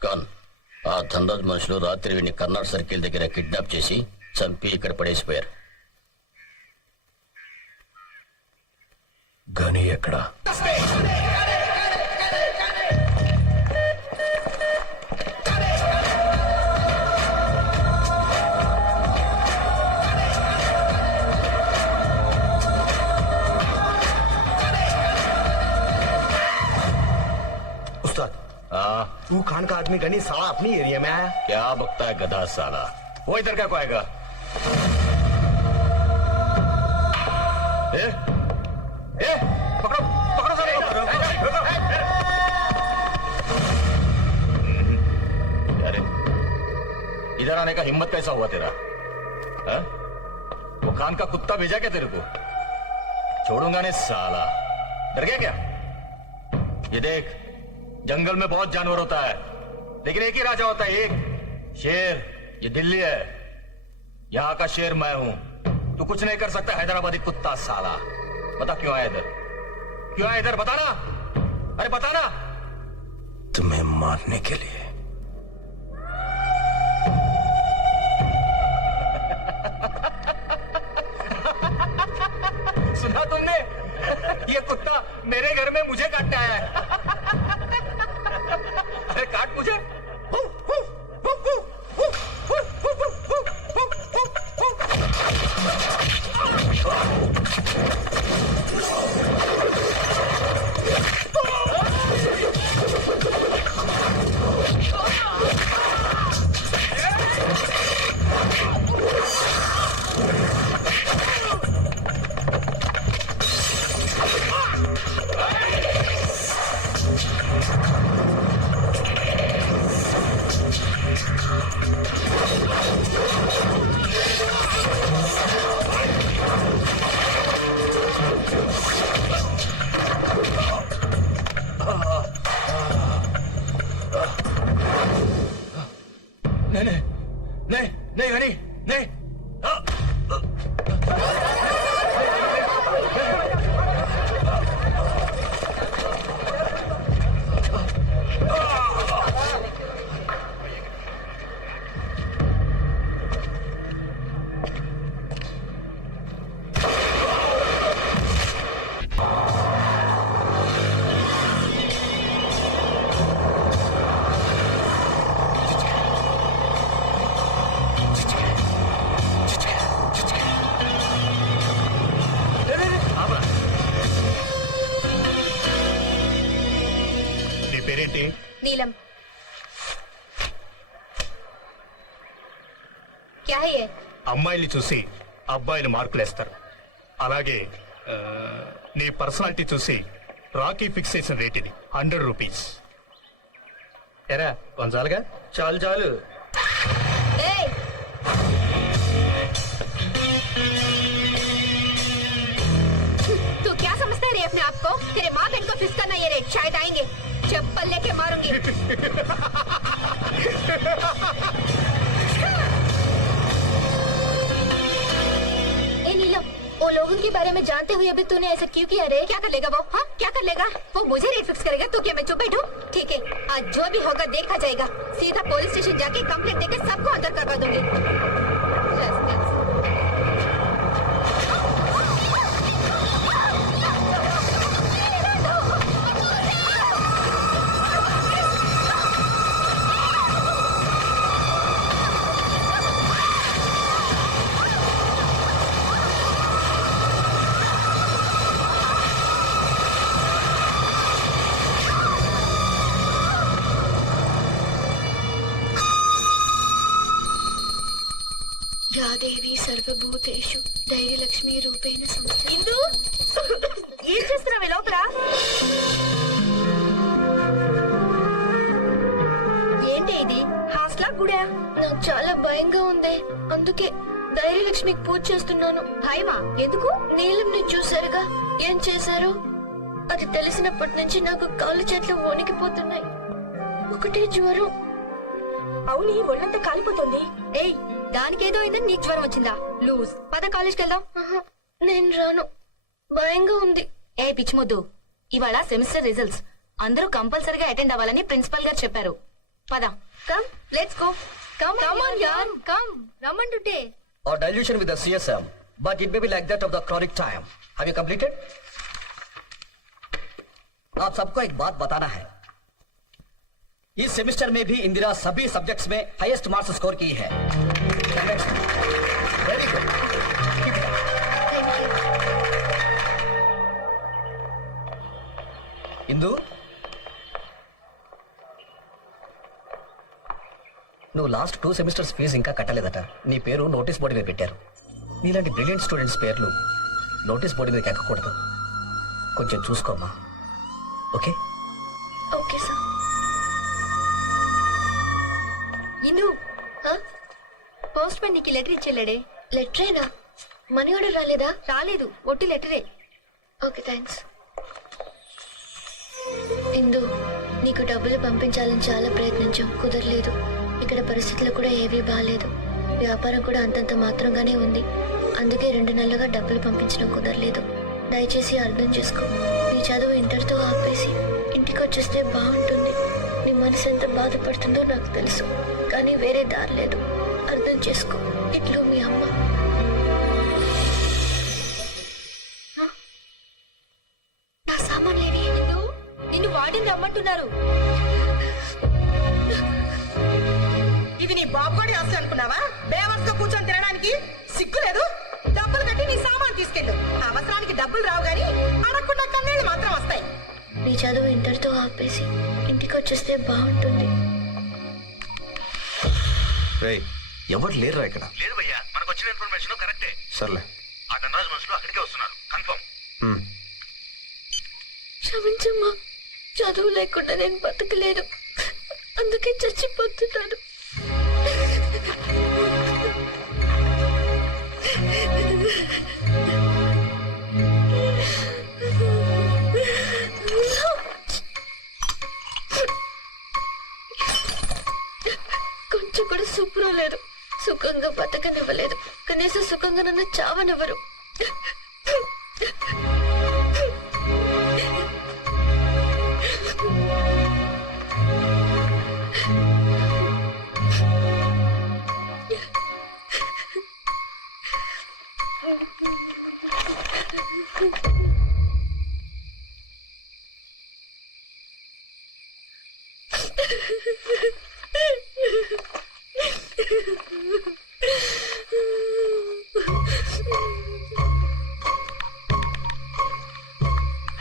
కాన్ ఆ ధనరాజ్ మనుషులు రాత్రి వీడిని కర్నాడ్ సర్కిల్ దగ్గర కిడ్నాప్ చేసి చంపి ఇక్కడ పడేసిపోయారు. గని ఎక్కడా? तू खान का आदमी गनी साला अपनी एरिया में है। क्या बकता है गधा साला? वो इधर क्या को आएगा? पकड़ो पकड़ो साले। अरे इधर आने का हिम्मत कैसा हुआ तेरा? हा? वो खान का कुत्ता भेजा क्या तेरे को? छोड़ूंगा नहीं साला। डर गया क्या? ये देख, जंगल में बहुत जानवर होता है लेकिन एक ही राजा होता है, एक शेर। ये दिल्ली है, यहाँ का शेर मैं हूं। तू कुछ नहीं कर सकता हैदराबादी कुत्ता साला। बता क्यों आया इधर? क्यों आया इधर? बताना, अरे बताना। तुम्हें मारने के लिए। सुना तुमने? ये कुत्ता मेरे घर में मुझे काटना है। अरे काट मुझे। नहीं हनी नहीं। नीलम, क्या है ये? అమ్మాయిని చూసి అబ్బాయిలు మార్కులేస్తారు. అలాగే నీ పర్సనాలిటీ చూసి రాకీ ఫిక్సేషన్ రేట్ ఇది 100 రూపీస్. ఎరా కొంచాలుగా? చాలు చాలు. तू क्या समझता है रे अपने आप को? तेरे माँ बहन को फिक्स करना ये रेट शायद आएंगे. चप्पल लेके मारूंगी. ए नीलम, वो लोगों के बारे में जानते हुए अभी तूने ऐसा क्यों किया रे? क्या कर लेगा वो? हाँ क्या कर लेगा वो? मुझे रेट फिक्स करेगा तो क्या मैं चुप बैठूं? ठीक है, आज जो भी होगा देखा जाएगा. सीधा पुलिस स्टेशन जाके कंप्लेंट देके सबको अंदर करवा दूंगी. దేవి సర్వభూతేషు ధైర్యలక్ష్మి రూపేణ సంస్థ. ఇందు ఏం చేస్తున్నావు లోపల? ఏంటి ఇది? హాస్లా గుడా? నాకు చాలా భయంగా ఉంది, అందుకే ధైర్యలక్ష్మికి పూజ చేస్తున్నాను. భయమా? ఎందుకు? నీలంని చూసారుగా ఏం చేశారు? అది తెలిసినప్పటి నుంచి నాకు కాళ్ళు చేతులు వణికిపోతున్నాయి. ఒకటే జ్వరం. అవును, ఒళ్ళంతా కాలిపోతుంది. ఏయ్, దానికేదో అయిందని నీకు జ్వరం వచ్చిందా? లూజ్. పద కాలేజ్కి వెళ్దాం. నేను రాను, భయంగా ఉంది. ఏ పిచ్చిమొద్దు, ఇవాళ సెమిస్టర్ రిజల్ట్స్ అందరూ కంపల్సరీగా అటెండ్ అవ్వాలని ప్రిన్సిపల్ గారు చెప్పారు. పద. Come let's go. Come on యార్ come. రమ్మంటుంటే. Or dilution with the CSM, but it may be like that of the chronic time. Have you completed? आप सबको एक बात बताना है. इस सेमेस्टर में भी इंदिरा सभी सब्जेक्ट्स में हाईएस्ट मार्क्स स्कोर की है. Very good. Thank you. Indu, నువ్వు లాస్ట్ 2 సెమిస్టర్స్ ఫీజు ఇంకా కట్టలేదట. నీ పేరు నోటీస్ బోర్డు మీద పెట్టారు. నీలాంటి బ్రిలియంట్ స్టూడెంట్స్ పేర్లు నోటీస్ బోర్డు మీద ఎక్కకూడదు. కొంచెం చూసుకోమ్మా. Okay? Okay sir. Indu postman నీకు లెటర్ ఇచ్చేళ్ళాడే. లెటరేనా? మనీ ఆర్డర్ రాలేదా? రాలేదు, ఒట్టి లెటరే. Okay thanks. ఇందు, నీకు డబ్బులు పంపించాలని చాలా ప్రయత్నించాం, కుదరలేదు. ఇక్కడ పరిస్థితులు కూడా ఏవీ బాగాలేదు. వ్యాపారం కూడా అంతంత మాత్రంగానే ఉంది. అందుకే 2 నెలలుగా డబ్బులు పంపించడం కుదరలేదు. దయచేసి అర్థం చేసుకో. నీ చదువు ఇంటర్తో ఆపేసి ఇంటికి వచ్చేస్తే బాగుంటుంది. నీ మనసు ఎంత బాధపడుతుందో నాకు తెలుసు, కానీ వేరే దారి లేదు. అర్థం చేసుకో. ఇట్లు మీ అమ్మ. నా సామాన్లేవి? నిన్ను వాడింది రమ్మంటున్నారు. ఇవి నీ బాబుగాడి ఆస్తి అనుకున్నావా? బేవర్స్ తో కూర్చొని తినడానికి సిగ్గు లేదు? డబ్బులు కట్టి నీ సామాన్ తీసుకెళ్ళు. అవసరానికి డబ్బులు రావు గాని అడగకుండా కన్నీళ్లు మాత్రం వస్తాయి. నీ చదువు ఇంటర్తో ఆపేసి ఇంటికి వచ్చేస్తే బాగుంటుంది. ఎవరు లేరురా ఇక్కడ? లేదు భయ్యా, మనకు వచ్చిన ఇన్ఫర్మేషన్ కరెక్టే. సర్లే. ఆ ధనరాజు మనుషులు అక్కడికే వస్తున్నారు, కన్ఫర్మ్. క్షమించమ్మా, చదువు లేకుండా నేను బతకలేను, అందుకే చచ్చిపోతున్నాను. కొంచెం కూడా శుభ్రం లేదు. సుఖంగా బతకనివ్వలేదు. కనీసం సుఖంగా నన్ను చావనివ్వరు.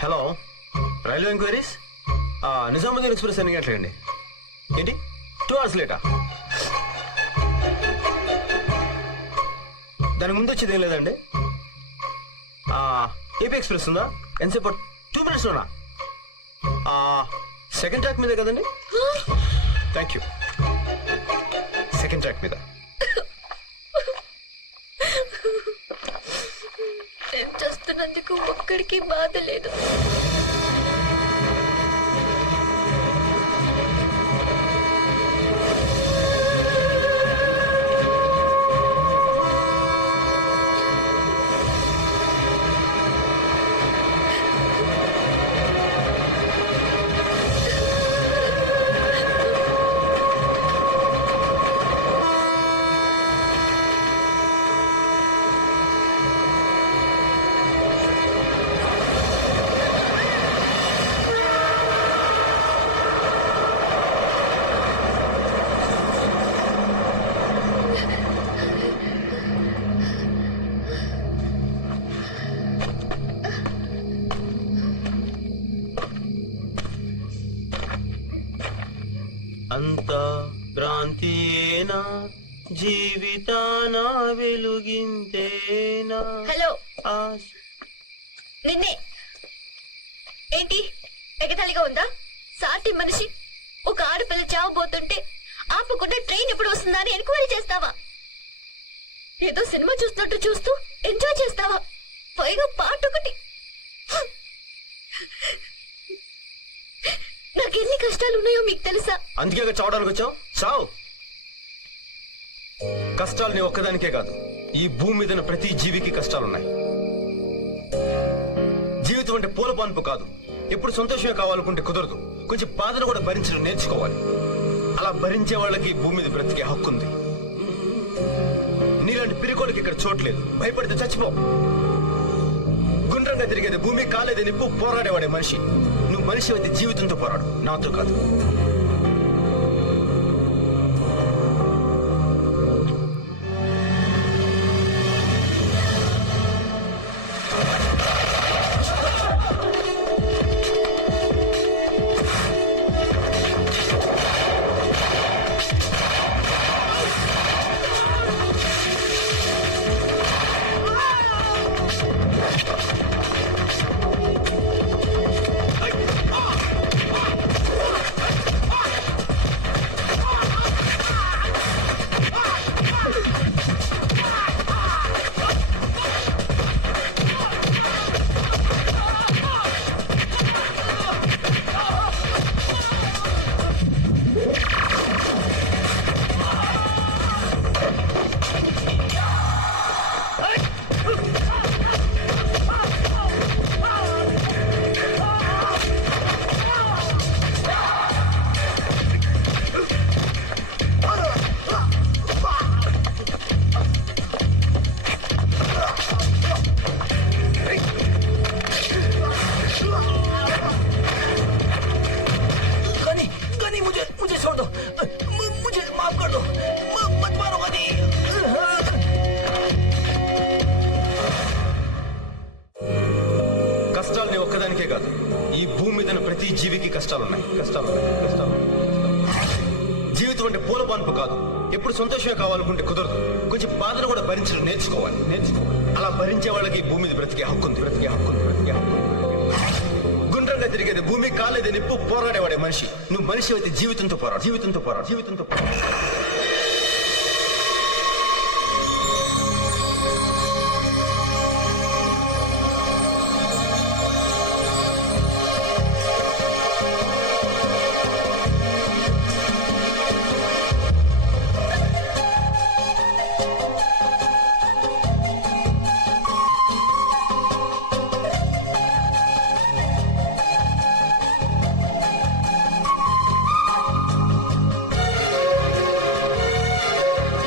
Hello, railway enquiries. Nizamuddin express ఎన్ని గంటలండి? ఏంటి 2 hours లేటా? దాని ముందు వచ్చేది ఏం లేదండి. ఏపీ ఎక్స్ప్రెస్ ఉందా? ఎంతసేపు? 2 minutes లోనా? సెకండ్ ట్రాక్ మీద కదండి? Thank you. సెకండ్ ట్రాక్ మీద. నేను చేస్తున్నందుకు ఒక్కడికి బాధ లేదు. అంతా క్రాంతియేనా, జీవితాన వెలుగింతేనా. హలో, ఆశ. నిన్నే. ఏంటి ఎగతాళిగా ఉందా? సాటి మనిషి ఒక ఆడపిల్ల చావబోతుంటే ఆపకుండా ట్రైన్ ఎప్పుడు వస్తుందా అని ఎంక్వైరీ చేస్తావా? ఏదో సినిమా చూస్తున్నట్టు చూస్తూ ఎంజాయ్ చేస్తావా? పైగా పాట ఒకటి. నాకెన్ని కష్టాలు ఉన్నాయో మీకు తెలుసా? అందుకే చావడానికి వచ్చావు. చావు. కష్టాలు నీ ఒక్కదానికే కాదు, ఈ భూమి మీద ఉన్న ప్రతి జీవికి కష్టాలున్నాయి. జీవితం అంటే పూల పాన్పు కాదు, ఎప్పుడు సంతోషమే కావాలనుకుంటే కుదరదు. కొంచెం బాధను కూడా భరించడం నేర్చుకోవాలి. అలా భరించే వాళ్ళకి భూమి మీద బ్రతికే హక్కు ఉంది. నీలాంటి పిరికోడికి ఇక్కడ చోట్లేదు. భయపడితే చచ్చిపో. గుండ్రంగా తిరిగేది భూమి, కాలేది నిప్పు, పోరాడేవాడే మనిషి. నువ్వు మనిషి అయితే జీవితంతో పోరాడు, నాతో కాదు. కష్టాలు నీ ఒక్కదానికే కాదు, ఈ భూమి మీద ప్రతి జీవికి కష్టాలున్నాయి. జీవితం అంటే పూల పాన్పు కాదు. ఎప్పుడు సంతోషమే కావాలనుకుంటే కుదరదు. కొంచెం బాధను కూడా భరించడం నేర్చుకోవాలి. అలా భరించే వాళ్ళకి భూమి మీద బ్రతికే హక్కు ఉంది. గుండ్రంగా తిరిగేది భూమి, కాలేది నిప్పు, పోరాడేవాడే మనిషి. నువ్వు మనిషి అయితే జీవితంతో పోరాడు.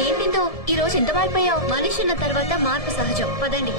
ఏంటితో ఈ రోజు ఇంత మారిపోయావు? మనిషి ఉన్న తర్వాత మార్పు సహజం. పదండి.